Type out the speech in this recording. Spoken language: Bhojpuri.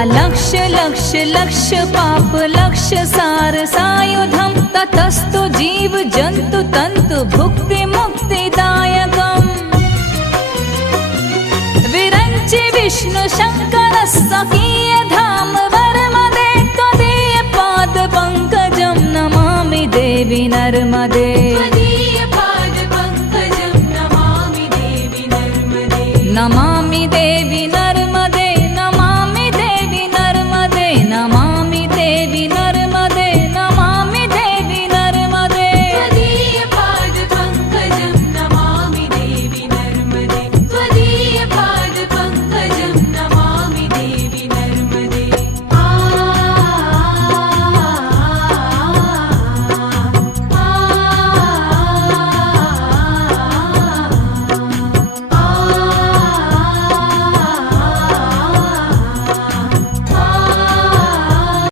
अलक्ष लक्ष लक्ष पाप लक्ष सार सायुधम ततस्तु जीव जंतु तंतु भुक्ति मुक्तिदायकम् विरंचि विष्णु शंकर सखीय धाम वर्मदे त्वदीय पाद पंकजं नमामि देवी नर्मदे त्वदीय पाद पंकजं नमामि देवी नर्मदे। नमामि